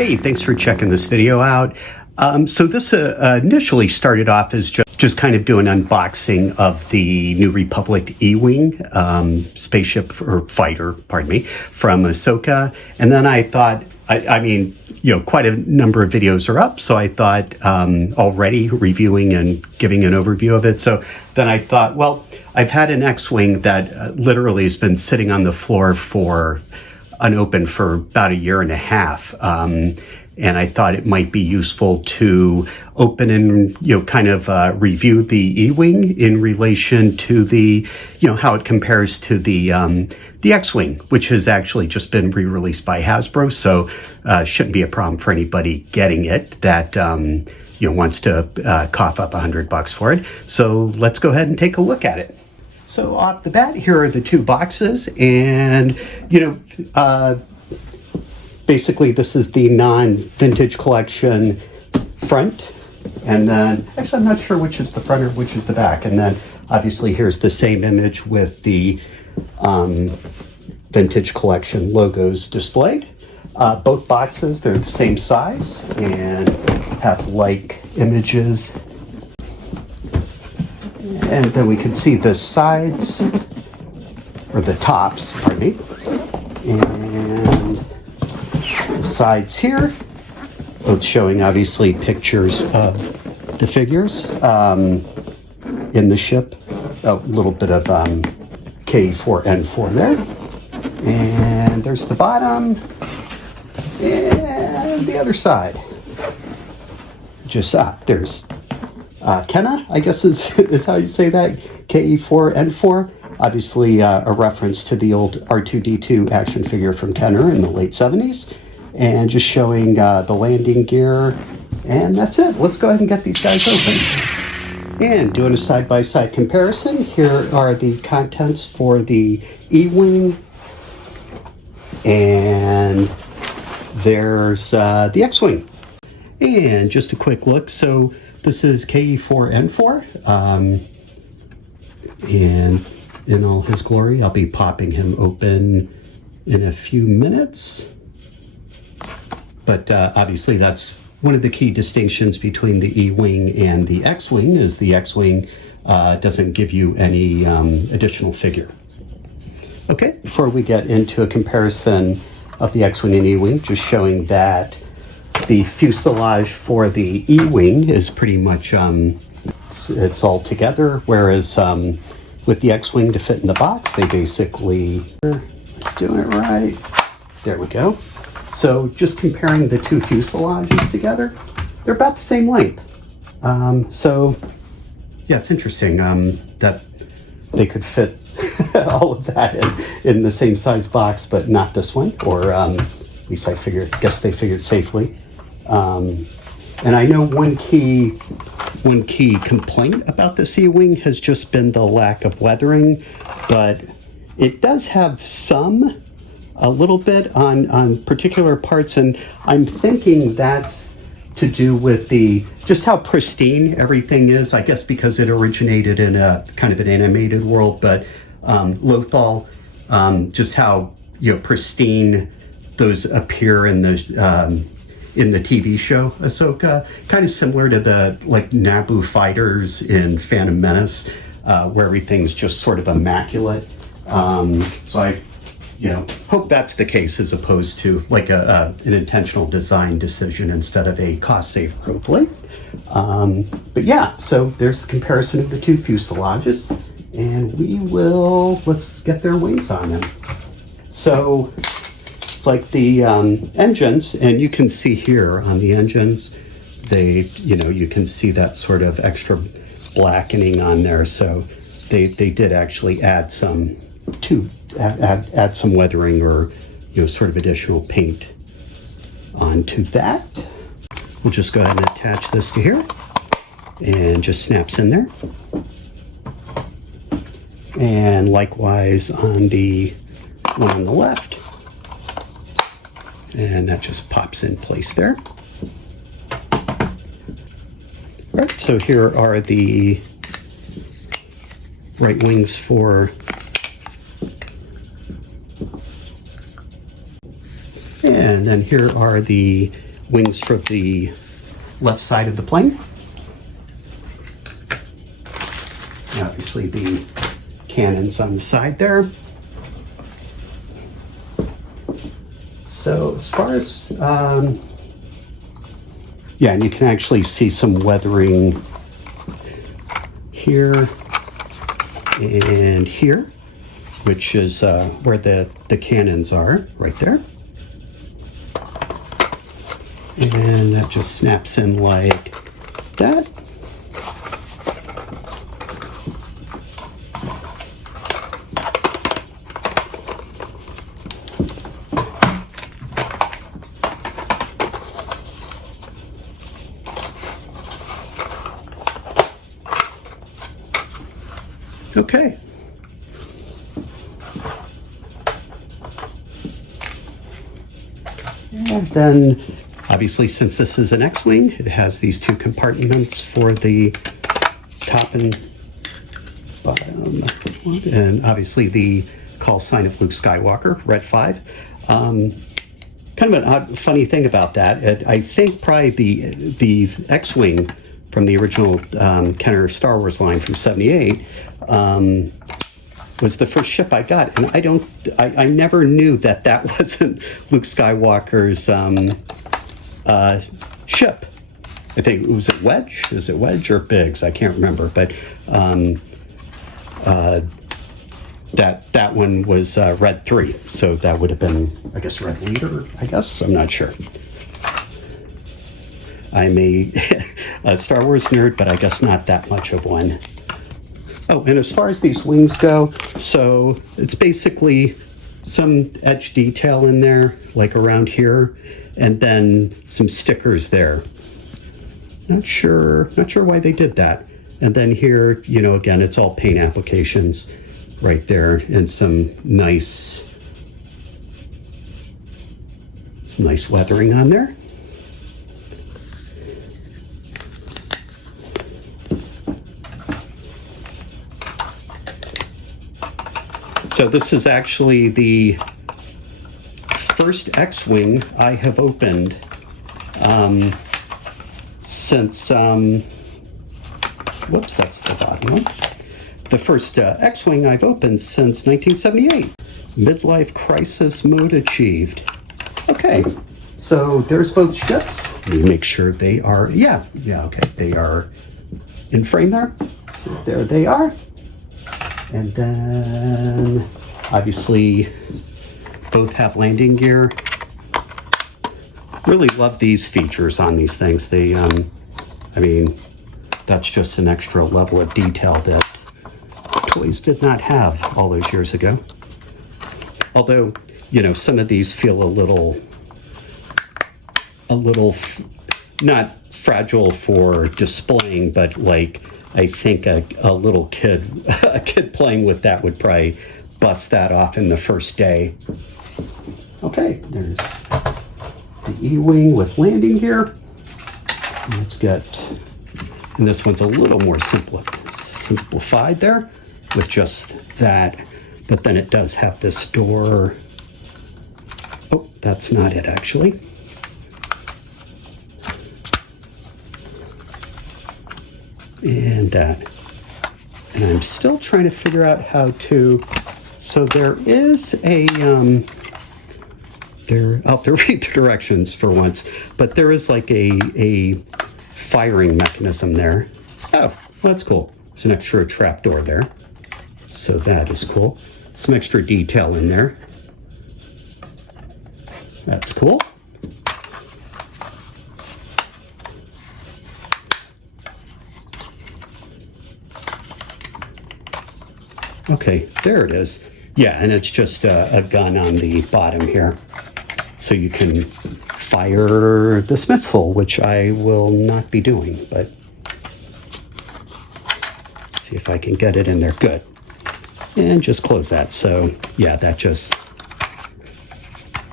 Hey, thanks for checking this video out. So this initially started off as just kind of doing unboxing of the New Republic E-Wing spaceship or fighter, pardon me, from Ahsoka. And then I thought, I mean, you know, quite a number of videos are up, so I thought already reviewing and giving an overview of it. So then I thought, well, I've had an X-Wing that literally has been sitting on the floor for unopened for about a year and a half. And I thought it might be useful to open and, you know, kind of review the E-Wing in relation to the, you know, how it compares to the X-Wing, which has actually just been re-released by Hasbro. So shouldn't be a problem for anybody getting it that, you know, wants to cough up $100 for it. So let's go ahead and take a look at it. So off the bat, here are the two boxes, and, you know, basically this is the non-vintage collection front, and then, actually I'm not sure which is the front or which is the back, and then obviously here's the same image with the vintage collection logos displayed. Both boxes, they're the same size and have like images. And then we can see the sides, or the tops, pardon me, and the sides here, both showing obviously pictures of the figures in the ship. A little bit of K4N4 there. And there's the bottom, and the other side. Just, there's Kenna, I guess is how you say that, KE4N4. Obviously a reference to the old R2-D2 action figure from Kenner in the late 70s. And just showing the landing gear. And that's it. Let's go ahead and get these guys open. And doing a side-by-side comparison, here are the contents for the E-Wing. And there's the X-Wing. And just a quick look. So this is KE4N4, and in all his glory, I'll be popping him open in a few minutes. But obviously that's one of the key distinctions between the E-Wing and the X-Wing, is the X-Wing doesn't give you any additional figure. Okay, before we get into a comparison of the X-Wing and E-Wing, just showing that the fuselage for the E-Wing is pretty much, it's all together, whereas with the X-Wing to fit in the box, they basically, doing it right, there we go. So just comparing the two fuselages together, they're about the same length. So yeah, it's interesting that they could fit all of that in the same size box, but not this one, or at least guess they figured safely. And I know one key complaint about the E-Wing has just been the lack of weathering, but it does have a little bit on particular parts, and I'm thinking that's to do with just how pristine everything is, I guess because it originated in a kind of an animated world, but Lothal, just how, you know, pristine those appear in the TV show Ahsoka, kind of similar to the like Naboo fighters in Phantom Menace, where everything's just sort of immaculate. So I, you know, hope that's the case as opposed to like an intentional design decision instead of a cost saver, hopefully. But yeah, so there's the comparison of the two fuselages, and let's get their wings on them. So it's like the engines, and you can see here on the engines, you can see that sort of extra blackening on there. So they did actually add some weathering, or, you know, sort of additional paint onto that. We'll just go ahead and attach this to here, and just snaps in there. And likewise on the one on the left. And that just pops in place there. All right, so here are the right wings for And then here are the wings for the left side of the plane. And obviously the cannons on the side there. So as far as, yeah, and you can actually see some weathering here and here, which is where the cannons are, right there. And that just snaps in like that. Okay. And then, obviously, since this is an X-Wing, it has these two compartments for the top and bottom. And obviously the call sign of Luke Skywalker, Red 5. Kind of an odd, funny thing about that, I think probably the X-Wing from the original Kenner Star Wars line from '78 was the first ship I got, and I never knew that wasn't Luke Skywalker's ship. I think, was it Wedge? Is it Wedge or Biggs? I can't remember, but that one was Red 3, so that would have been, I guess, Red Leader, I guess? I'm not sure. I'm a Star Wars nerd, but I guess not that much of one. Oh, and as far as these wings go, so it's basically some edge detail in there, like around here, and then some stickers there. Not sure why they did that. And then here, you know, again, it's all paint applications right there, and some nice weathering on there. So this is actually the first X-Wing I have opened since, whoops, that's the bottom one. The first X-Wing I've opened since 1978. Midlife crisis mode achieved. Okay, so there's both ships. Let me make sure they are, yeah, okay, they are in frame there. So there they are. And then, obviously, both have landing gear. Really love these features on these things. They, I mean, that's just an extra level of detail that toys did not have all those years ago. Although, you know, some of these feel a little not fragile for displaying, but like, I think a little kid, a kid playing with that would probably bust that off in the first day. Okay, there's the E-Wing with landing gear. Let's get, and this one's a little more simplified there with just that, but then it does have this door. Oh, that's not it actually. And that, and I'm still trying to figure out how to, so there is a, I'll have to read the directions for once, but there is like a firing mechanism there. Oh, well, that's cool. There's an extra trap door there. So that is cool. Some extra detail in there. That's cool. Okay, there it is. Yeah, and it's just a gun on the bottom here. So you can fire this missile, which I will not be doing, but see if I can get it in there. Good. And just close that. So yeah, that just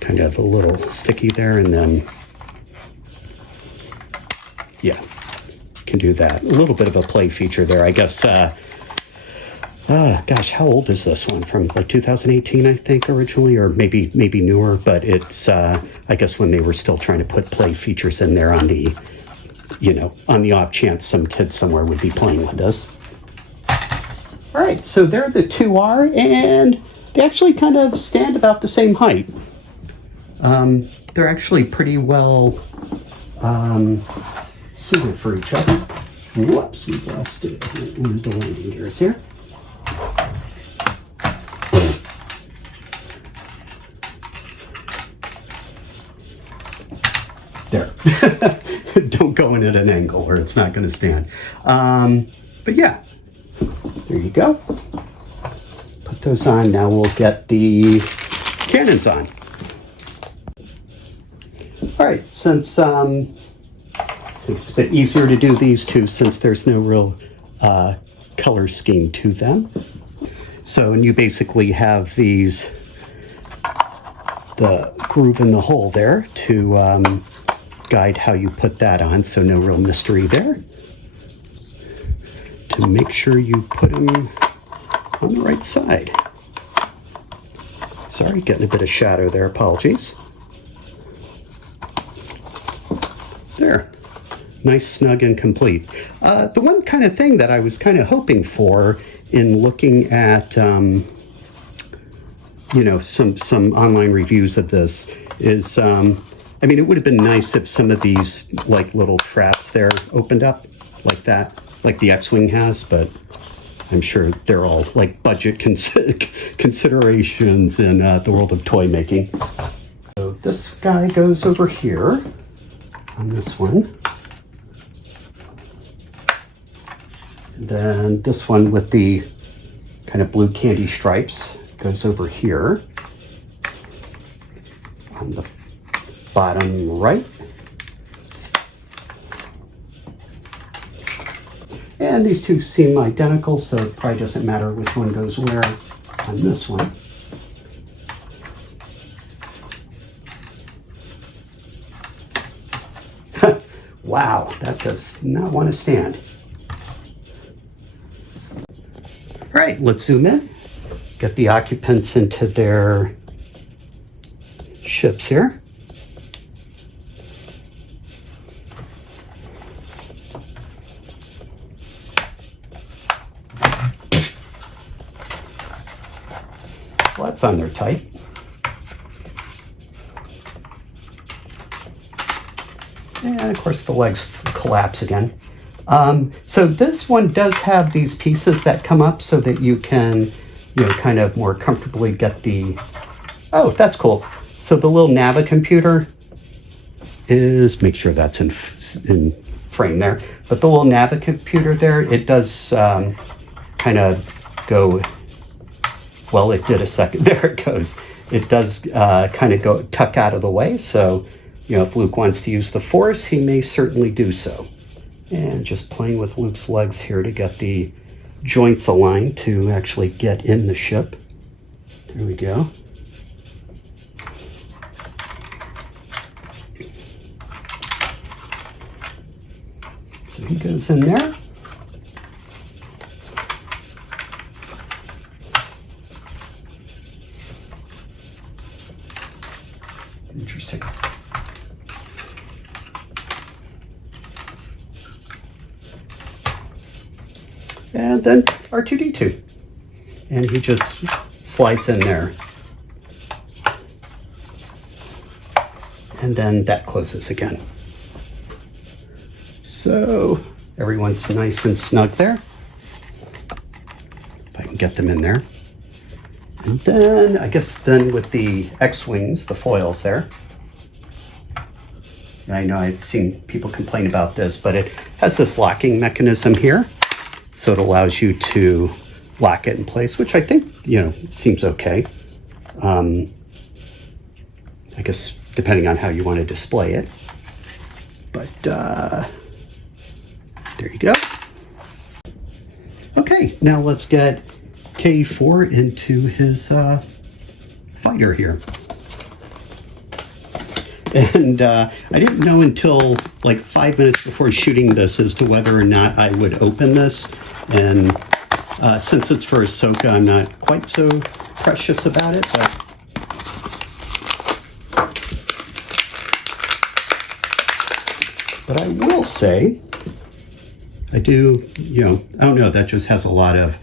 kind of a little sticky there, and then yeah, can do that. A little bit of a play feature there. I guess Gosh, how old is this one? From like 2018, I think, originally, or maybe newer. But it's, I guess, when they were still trying to put play features in there on the, on the off chance some kid somewhere would be playing with this. All right, so there the two are, and they actually kind of stand about the same height. They're actually pretty well suited for each other. Whoops, we lost it. One of the landing gears here. There. Don't go in at an angle or it's not going to stand. But yeah, there you go. Put those on. Now we'll get the cannons on. All right, since it's a bit easier to do these two since there's no real color scheme to them. So, and you basically have these, the groove in the hole there to guide how you put that on, so no real mystery there. To make sure you put them on the right side. Sorry, getting a bit of shadow there, apologies. There. Nice, snug, and complete. The one kind of thing that I was kind of hoping for in looking at, some online reviews of this is, I mean, it would have been nice if some of these, like, little traps there opened up like that, like the X-Wing has, but I'm sure they're all, like, budget considerations in the world of toy making. So this guy goes over here on this one. And then this one with the kind of blue candy stripes goes over here on the bottom right. And these two seem identical, so it probably doesn't matter which one goes where on this one. Wow, that does not want to stand. All right, let's zoom in. Get the occupants into their ships here. Well, that's on there tight. And of course the legs collapse again. So this one does have these pieces that come up so that you can, kind of more comfortably get the, oh, that's cool. So the little Nava computer is, make sure that's in frame there, but the little Nava computer there, it does kind of go, well, it did a second, there it goes. It does kind of go tuck out of the way, so if Luke wants to use the Force, he may certainly do so. And just playing with Luke's legs here to get the joints aligned to actually get in the ship. There we go. So he goes in there. Interesting. And then R2-D2. And he just slides in there. And then that closes again. So everyone's nice and snug there. If I can get them in there. And then, I guess then with the X-Wings, the foils there. And I know I've seen people complain about this, but it has this locking mechanism here. So it allows you to lock it in place, which I think, seems okay. I guess depending on how you want to display it. But there you go. Okay, now let's get K4 into his fighter here. And I didn't know until like 5 minutes before shooting this as to whether or not I would open this and Since it's for Ahsoka, I'm not quite so precious about it, but I will say, I do, I don't know, that just has a lot of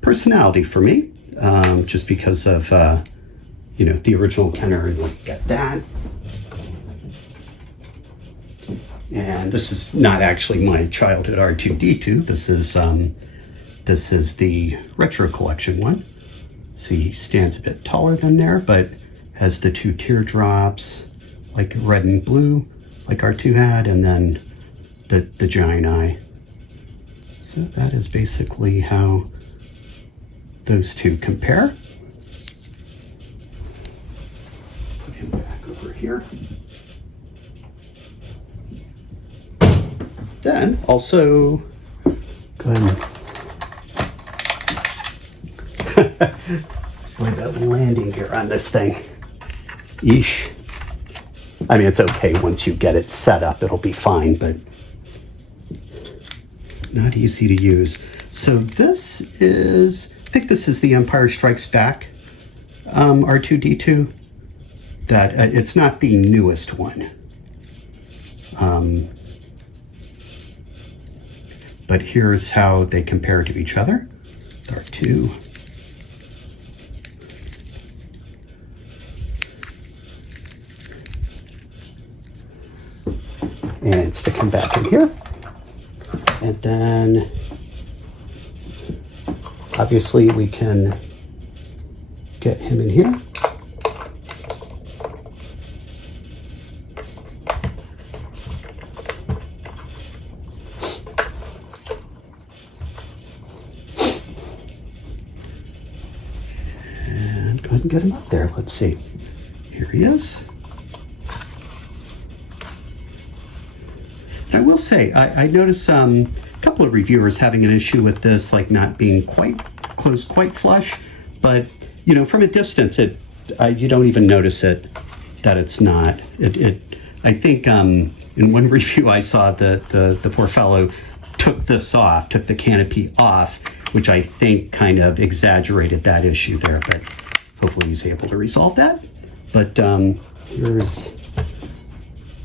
personality for me, just because of, the original Kenner, and like, got that. And this is not actually my childhood R2-D2. This is the retro collection one. See, he stands a bit taller than there, but has the two teardrops, like red and blue, like R2 had, and then the giant eye. So that is basically how those two compare. Put him back over here. Then also, go ahead and boy, that landing gear on this thing. Yeesh. I mean, it's okay once you get it set up, it'll be fine, but not easy to use. So this is, I think this is the Empire Strikes Back R2-D2. That it's not the newest one. But here's how they compare to each other. R2. And stick him back in here. And then, obviously, we can get him in here. And go ahead and get him up there. Let's see. Here he is. I will say, I noticed a couple of reviewers having an issue with this, like not being quite closed, quite flush. But, from a distance, you don't even notice it, that it's not. I think in one review I saw that the poor fellow took the canopy off, which I think kind of exaggerated that issue there, but hopefully he's able to resolve that. But here's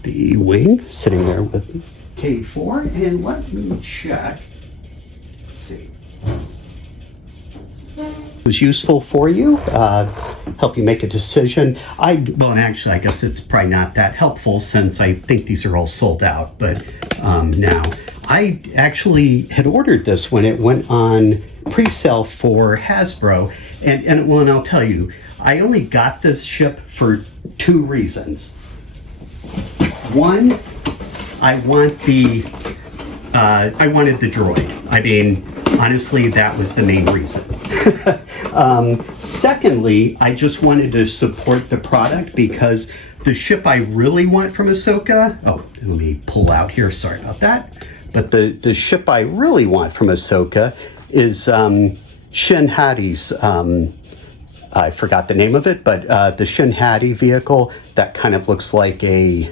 the wing sitting there with K4, and let me check. Let's see. It was useful for you, help you make a decision. Well, and actually, I guess it's probably not that helpful since I think these are all sold out, but now. I actually had ordered this when it went on pre-sale for Hasbro, and I'll tell you, I only got this ship for two reasons. One, I wanted the droid. I mean, honestly, that was the main reason. Secondly, I just wanted to support the product because the ship I really want from Ahsoka, let me pull out here, sorry about that. But the ship I really want from Ahsoka is Shin Hati's, I forgot the name of it, but the Shin Hati vehicle that kind of looks like an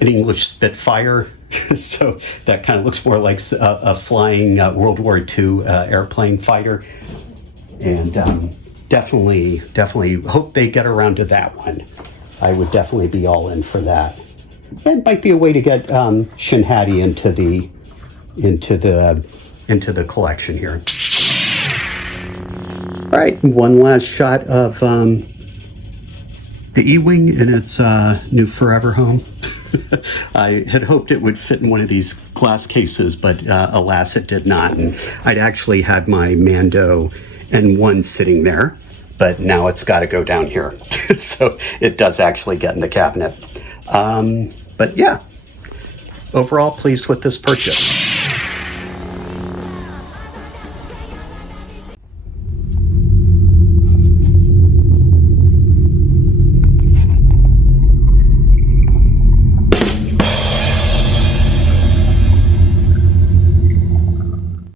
English Spitfire. So that kind of looks more like a flying World War II airplane fighter. And definitely hope they get around to that one. I would definitely be all in for that. It might be a way to get Shin Hati into the collection here. All right, one last shot of the E-Wing in its new forever home. I had hoped it would fit in one of these glass cases, but alas, it did not. And I'd actually had my Mando N1 sitting there, but now it's got to go down here. So it does actually get in the cabinet. But yeah, overall pleased with this purchase.